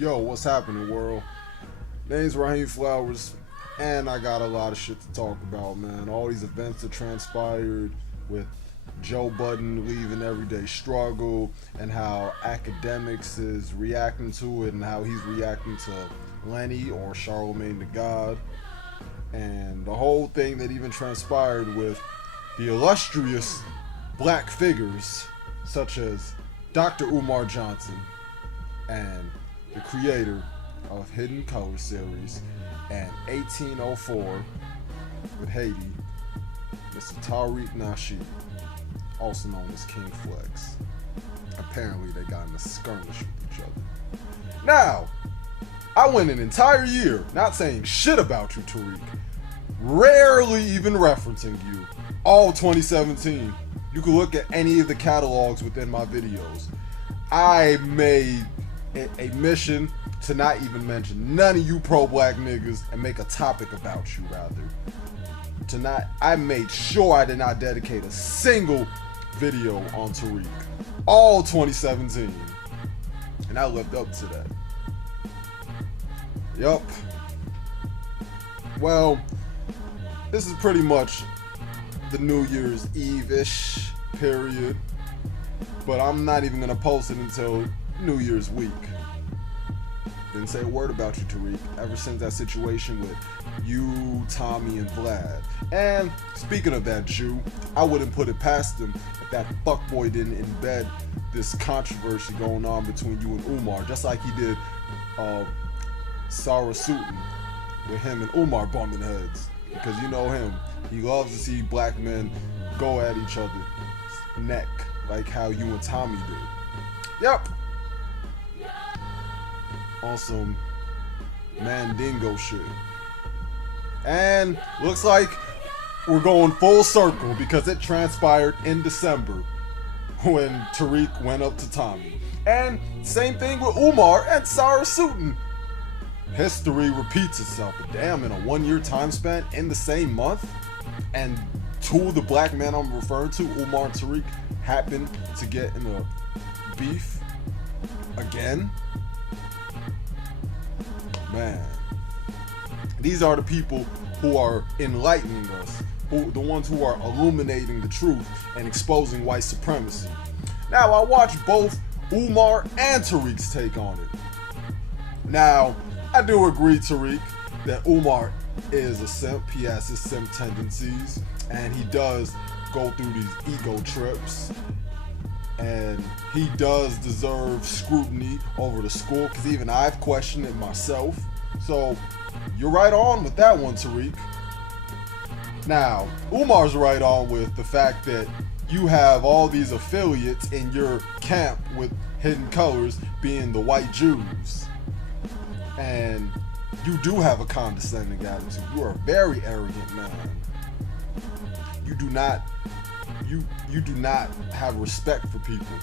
Yo, what's happening, world? Name's Raheem Flowers, and I got a lot of shit to talk about, man. All these events that transpired with Joe Budden leaving Everyday Struggle, and how academics is reacting to it, and how he's reacting to Lenny or Charlamange the God, and the whole thing that even transpired with the illustrious black figures such as Dr. Umar Johnson and the creator of Hidden Color series and 1804 with Haiti, Mr. Tariq Nasheed, also known as King Flex. Apparently they got in a skirmish with each other. Now, I went an entire year not saying shit about you, Tariq, rarely even referencing you, all 2017. You can look at any of the catalogs within my videos. I made a mission to not even mention none of you pro-black niggas and make a topic about you, rather. I made sure I did not dedicate a single video on Tariq, all 2017. And I lived up to that. Yup. Well, this is pretty much the New Year's Eve-ish period, but I'm not even gonna post it until New Year's week. Didn't say a word about you, Tariq, ever since that situation with you, Tommy, and Vlad. And speaking of that Jew, I wouldn't put it past him if that fuckboy didn't embed this controversy going on between you and Umar, just like he did Sarah Sutin with him and Umar bumping heads. Because you know him, he loves to see black men go at each other's neck, like how you and Tommy did. Yep. On some Mandingo shit. And looks like we're going full circle because it transpired in December when Tariq went up to Tommy. And same thing with Umar and Sarah Sutin. History repeats itself, but damn, in a 1 year time span in the same month, and two of the black men I'm referring to, Umar and Tariq, happened to get in a beef again. Man, these are the people who are enlightening us, the ones who are illuminating the truth and exposing white supremacy. Now, I watched both Umar and Tariq's take on it. Now, I do agree, Tariq, that Umar is a simp. He has his simp tendencies, and he does go through these ego trips. And he does deserve scrutiny over the school, because even I've questioned it myself. So, you're right on with that one, Tariq. Now, Umar's right on with the fact that you have all these affiliates in your camp with Hidden Colors being the white Jews. And you do have a condescending attitude. You are a very arrogant man. You do not have respect for people,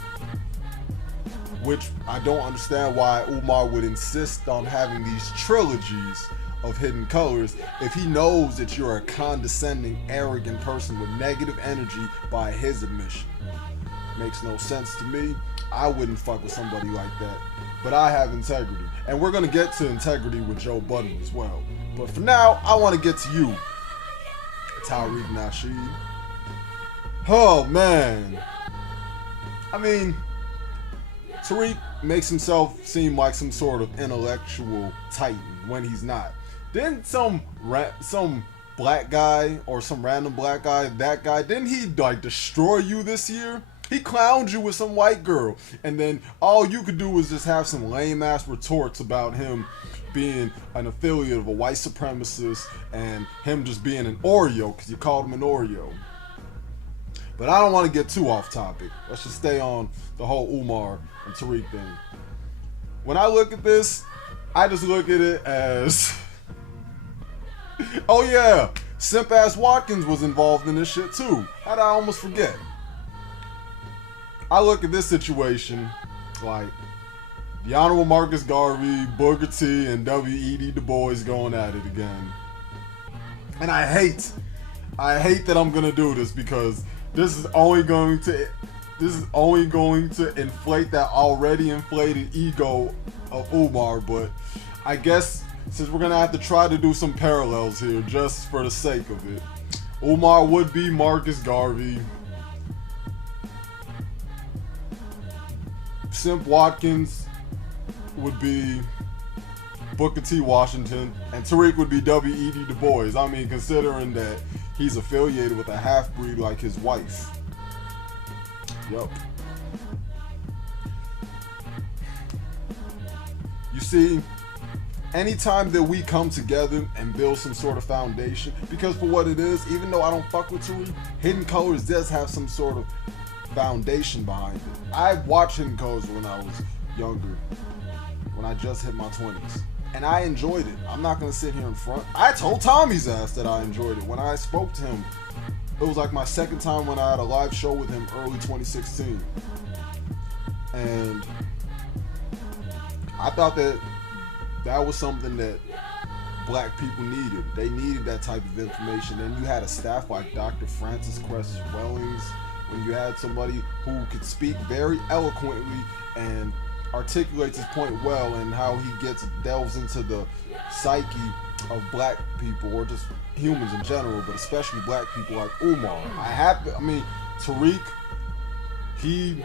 which I don't understand why Umar would insist on having these trilogies of Hidden Colors if he knows that you're a condescending, arrogant person with negative energy by his admission. Makes no sense to me. I wouldn't fuck with somebody like that, but I have integrity, and we're gonna get to integrity with Joe Budden as well. But for now, I want to get to you, Tariq Nasheed. Oh man, I mean, Tariq makes himself seem like some sort of intellectual titan when he's not. Didn't some black guy or some random black guy, that guy, didn't he like destroy you this year? He clowned you with some white girl, and then all you could do was just have some lame ass retorts about him being an affiliate of a white supremacist and him just being an Oreo because you called him an Oreo. But I don't want to get too off topic. Let's just stay on the whole Umar and Tariq thing. When I look at this, I just look at it as, oh yeah, simp ass Watkins was involved in this shit too. How did I almost forget? I look at this situation like the Honorable Marcus Garvey, Booker T, and W.E.B. Du Bois going at it again. And I hate that I'm gonna do this because this is only going to this is only going to inflate that already inflated ego of Umar, but I guess since we're gonna have to try to do some parallels here just for the sake of it, Umar would be Marcus Garvey. Simp Watkins would be Booker T. Washington, and Tariq would be W.E.B. Du Bois. I mean, considering that he's affiliated with a half-breed like his wife. Yup. You see, anytime that we come together and build some sort of foundation, because for what it is, even though I don't fuck with Tariq, Hidden Colors does have some sort of foundation behind it. I watched Hidden Colors when I was younger, when I just hit my 20s, and I enjoyed it. I'm not gonna sit here in front. I told Tommy's ass that I enjoyed it. When I spoke to him, it was like my second time when I had a live show with him early 2016, and I thought that that was something that black people needed. They needed that type of information. And you had a staff like Dr. Francis Cress Wellings, when you had somebody who could speak very eloquently and articulates his point well, and how he delves into the psyche of black people, or just humans in general, but especially black people like Umar. Tariq, he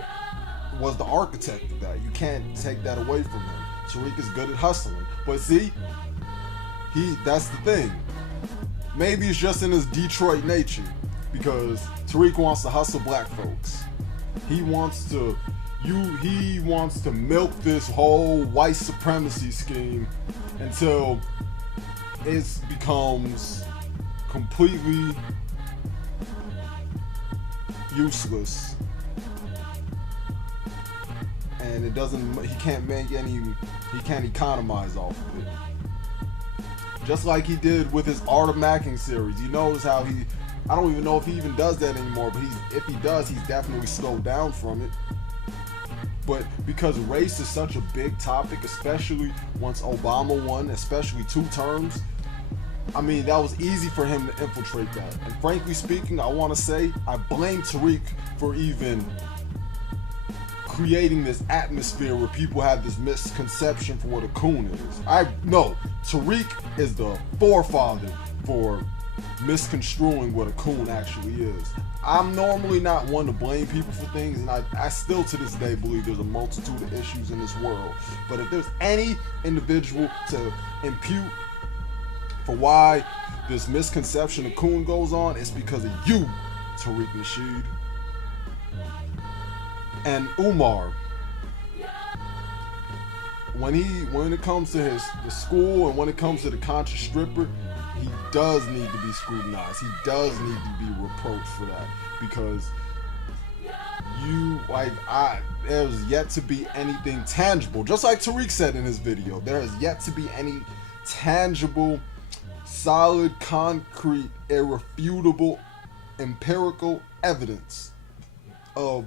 was the architect of that. You can't take that away from him. Tariq is good at hustling, but see, that's the thing. Maybe it's just in his Detroit nature, because Tariq wants to hustle black folks. He wants to milk this whole white supremacy scheme until it becomes completely useless, and he can't economize off of it. Just like he did with his Art of Macking series. You notice how I don't even know if he even does that anymore, but if he does, he's definitely slowed down from it. But because race is such a big topic, especially once Obama won, especially 2 terms, I mean, that was easy for him to infiltrate that. And frankly speaking, I want to say I blame Tariq for even creating this atmosphere where people have this misconception for what a coon is. Tariq is the forefather for misconstruing what a coon actually is. I'm normally not one to blame people for things, and I still to this day believe there's a multitude of issues in this world. But if there's any individual to impute for why this misconception of coon goes on, it's because of you, Tariq Nasheed. And Umar, when it comes to the school, and when it comes to the conscious stripper, he does need to be scrutinized. He does need to be reproached for that, because there's yet to be anything tangible. Just like Tariq said in his video, there has yet to be any tangible, solid, concrete, irrefutable, empirical evidence of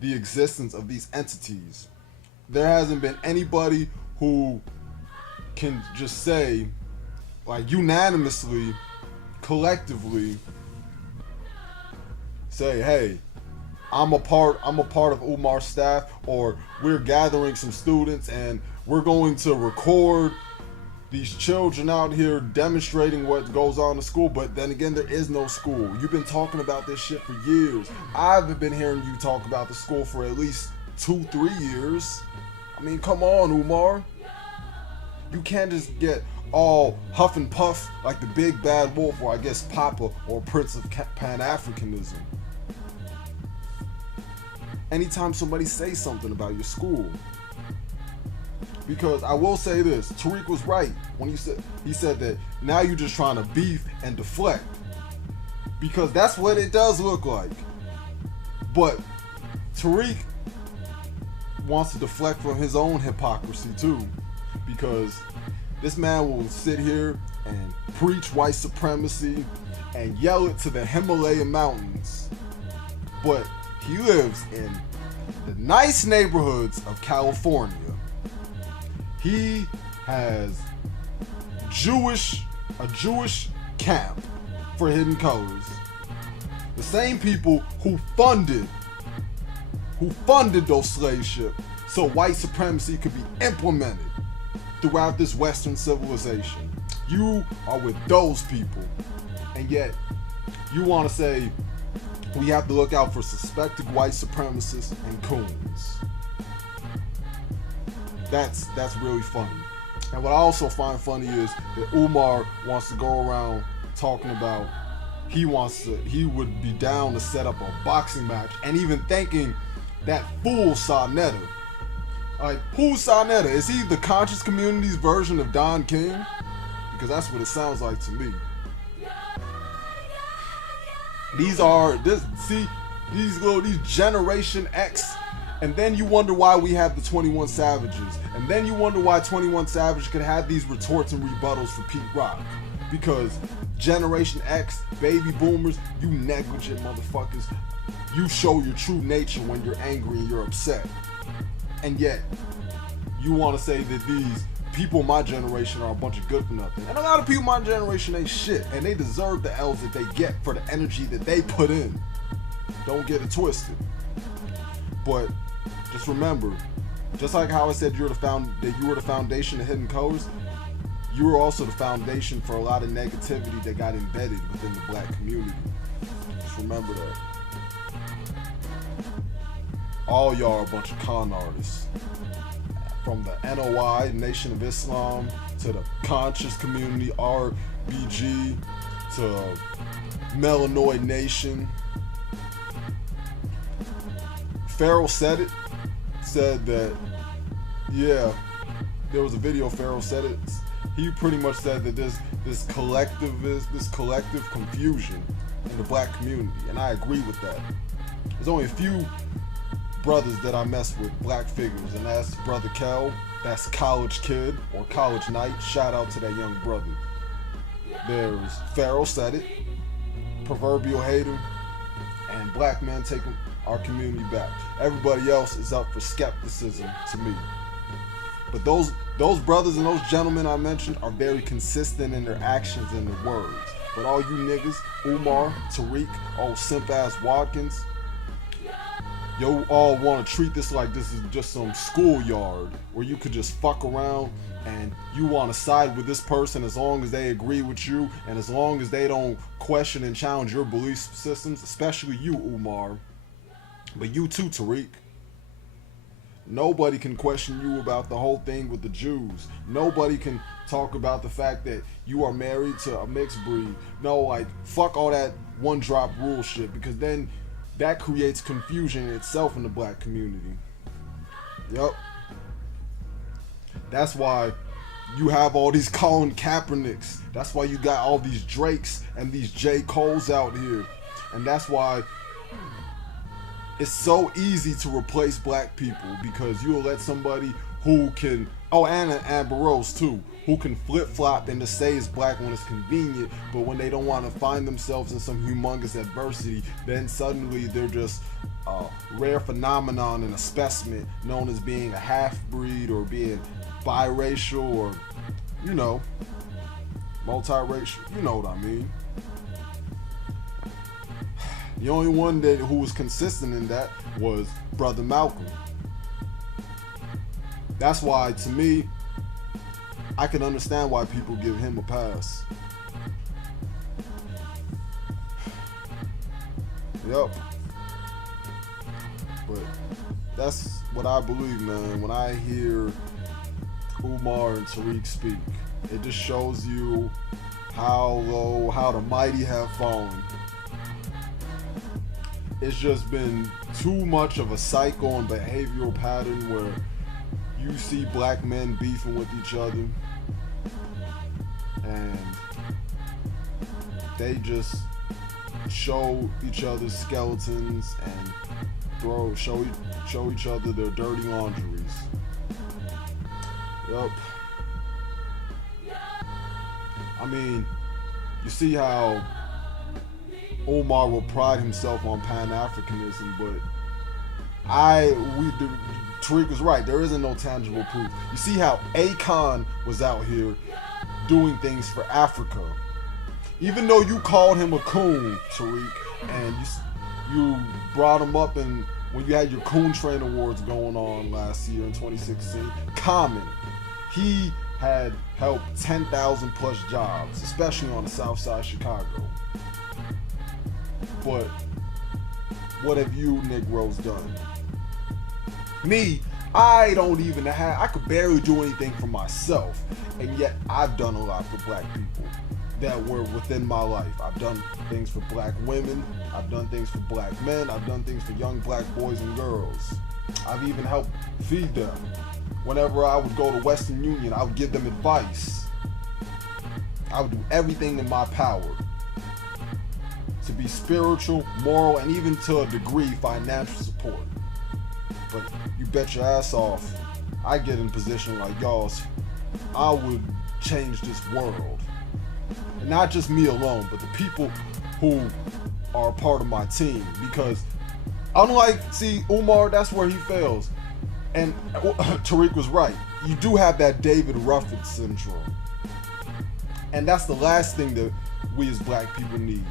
the existence of these entities. There hasn't been anybody who can just say, like, unanimously, collectively say, hey, I'm a part of Umar's staff, or we're gathering some students and we're going to record these children out here demonstrating what goes on in school. But then again, there is no school. You've been talking about this shit for years. I've been hearing you talk about the school for at least 2-3 years. I mean, come on, Umar. You can't just get all huff and puff like the big bad wolf, or I guess Papa, or Prince of Pan-Africanism. Anytime somebody says something about your school. Because I will say this, Tariq was right when he said that now you're just trying to beef and deflect. Because that's what it does look like. But Tariq wants to deflect from his own hypocrisy too. Because this man will sit here and preach white supremacy and yell it to the Himalayan mountains. But he lives in the nice neighborhoods of California. He has a Jewish camp for Hidden Colors. The same people who funded who funded those slave ships so white supremacy could be implemented throughout this Western civilization. You are with those people, and yet you want to say we have to look out for suspected white supremacists and coons. That's really funny. And what I also find funny is that Umar wants to go around talking about he would be down to set up a boxing match, and even thanking that fool Sarnetta. Like, who's Sarnetta? Is he the conscious community's version of Don King? Because that's what it sounds like to me. These Generation X, and then you wonder why we have the 21 Savages, and then you wonder why 21 Savage could have these retorts and rebuttals for Pete Rock. Because Generation X, baby boomers, you negligent motherfuckers, you show your true nature when you're angry and you're upset. And yet, you want to say that these people my generation are a bunch of good for nothing. And a lot of people my generation ain't shit, and they deserve the L's that they get for the energy that they put in. Don't get it twisted. But just remember, just like how I said you were the foundation of Hidden Colors, you were also the foundation for a lot of negativity that got embedded within the black community. Just remember that. All y'all are a bunch of con artists. From the NOI, Nation of Islam, to the conscious community, RBG, to Melanoid Nation. Pharaoh said that, yeah, there was a video Pharaoh said it. He pretty much said that this collective confusion in the black community, and I agree with that. There's only a few brothers that I mess with, black figures, and that's Brother Kel, that's College Kid or College Knight. Shout out to that young brother. There's Pharaoh said it, Proverbial Hater, and Black Man taking our community back. Everybody else is up for skepticism to me. But those brothers and those gentlemen I mentioned are very consistent in their actions and their words. But all you niggas, Umar, Tariq, old simp ass Watkins, you all want to treat this like this is just some schoolyard where you could just fuck around and you want to side with this person as long as they agree with you and as long as they don't question and challenge your belief systems, especially you, Umar. But you too, Tariq. Nobody can question you about the whole thing with the Jews. Nobody can talk about the fact that you are married to a mixed breed. No, like, fuck all that one drop rule shit, because then that creates confusion in itself in the black community. Yup. That's why you have all these Colin Kaepernicks. That's why you got all these Drakes and these J. Coles out here. And that's why it's so easy to replace black people, because you'll let somebody who can, and Amber Rose too, who can flip-flop and just say it's black when it's convenient, but when they don't want to find themselves in some humongous adversity, then suddenly they're just a rare phenomenon and a specimen known as being a half-breed or being biracial or, you know, multiracial. You know what I mean. The only one who was consistent in that was Brother Malcolm. That's why, to me, I can understand why people give him a pass. Yep. But that's what I believe, man. When I hear Umar and Tariq speak, it just shows you how low, how the mighty have fallen. It's just been too much of a cycle and behavioral pattern where you see black men beefing with each other and they just show each other skeletons and show each other their dirty laundries. Yup. I mean, you see how Umar will pride himself on Pan-Africanism, but Tariq was right. There isn't no tangible proof. You see how Akon was out here doing things for Africa. Even though you called him a coon, Tariq, and you brought him up and when you had your Coon Train Awards going on last year in 2016, Common, he had helped 10,000 plus jobs, especially on the south side of Chicago. But what have you Niggros done? Me, I don't even have, I could barely do anything for myself, and yet I've done a lot for black people that were within my life. I've done things for black women, I've done things for black men, I've done things for young black boys and girls. I've even helped feed them. Whenever I would go to Western Union, I would give them advice. I would do everything in my power to be spiritual, moral, and even to a degree financial support. But you bet your ass off, I get in position like y'all's, I would change this world. And not just me alone, but the people who are a part of my team. Because unlike, see, Umar, that's where he fails. And Tariq was right. You do have that David Ruffin syndrome. And that's the last thing that we as black people need.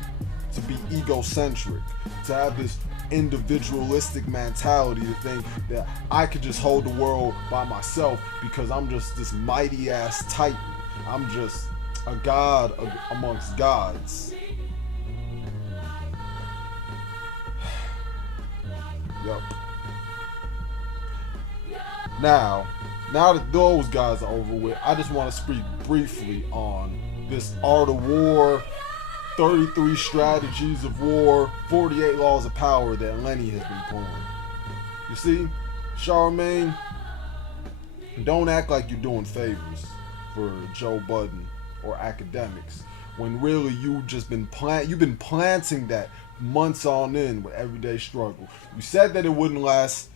To be egocentric. To have this individualistic mentality to think that I could just hold the world by myself because I'm just this mighty ass titan. I'm just a god amongst gods. Yup. Now that those guys are over with, I just want to speak briefly on this Art of War, 33 Strategies of War, 48 Laws of Power that Lenny has been pulling. You see, Charlamange, don't act like you're doing favors for Joe Budden or academics when really you've been planting that months on end with everyday struggle. You said that it wouldn't last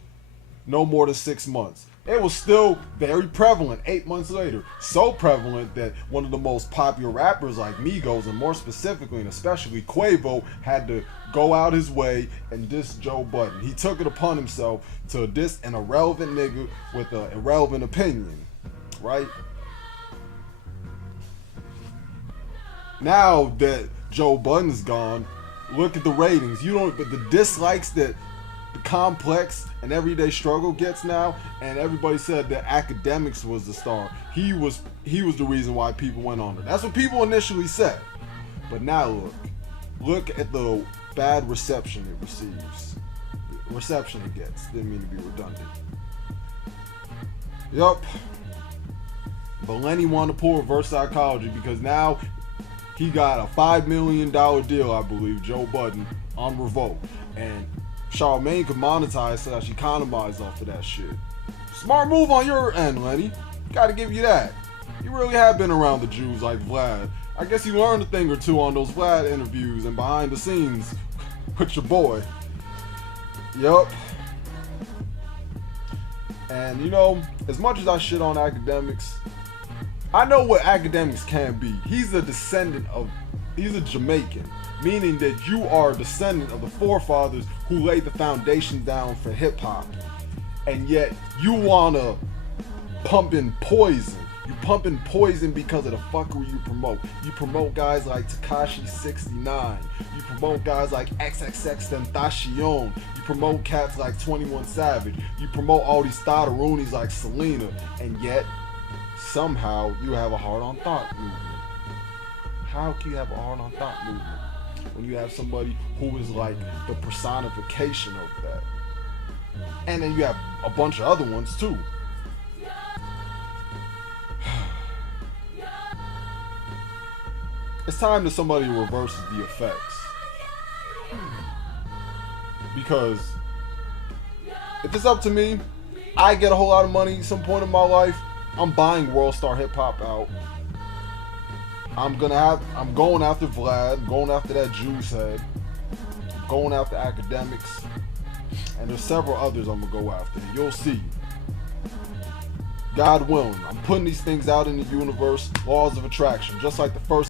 no more than 6 months. It was still very prevalent 8 months later. So prevalent that one of the most popular rappers like Niggros, and more specifically and especially Quavo, had to go out his way and diss Joe Budden. He took it upon himself to diss an irrelevant nigga with an irrelevant opinion, right? Now that Joe Budden's gone, look at the ratings. But the dislikes that the complex and everyday struggle gets now, and everybody said that academics was the star. He was the reason why people went on it. That's what people initially said. But now look at the bad reception it receives. The reception it gets. Didn't mean to be redundant. Yup. But Lenny wanted to pull reverse psychology because now he got a $5 million deal, I believe, Joe Budden, on Revolt. And Charlamagne could monetize slash economize off of that shit. Smart move on your end, Lenny. Gotta give you that. You really have been around the Jews like Vlad. I guess you learned a thing or two on those Vlad interviews and behind the scenes with your boy. Yup. And you know, as much as I shit on academics, I know what academics can be. He's a Jamaican, meaning that you are a descendant of the forefathers who laid the foundation down for hip hop. And yet you wanna pump in poison. You pump in poison because of the fuckery you promote. You promote guys like Tekashi 69. You promote guys like XXXTentacion. You promote cats like 21 Savage. You promote all these Thotteroonies like Selena. And yet, somehow, you have a hard-on-thought movement. How can you have a hard-on-thought movement when you have somebody who is like the personification of that? And then you have a bunch of other ones too. It's time that somebody reverses the effects. Because if it's up to me, I get a whole lot of money at some point in my life, I'm buying World Star Hip Hop out. I'm going after Vlad, I'm going after that Juice head, I'm going after academics, and there's several others I'm gonna go after. You'll see. God willing, I'm putting these things out in the universe, laws of attraction, just like the first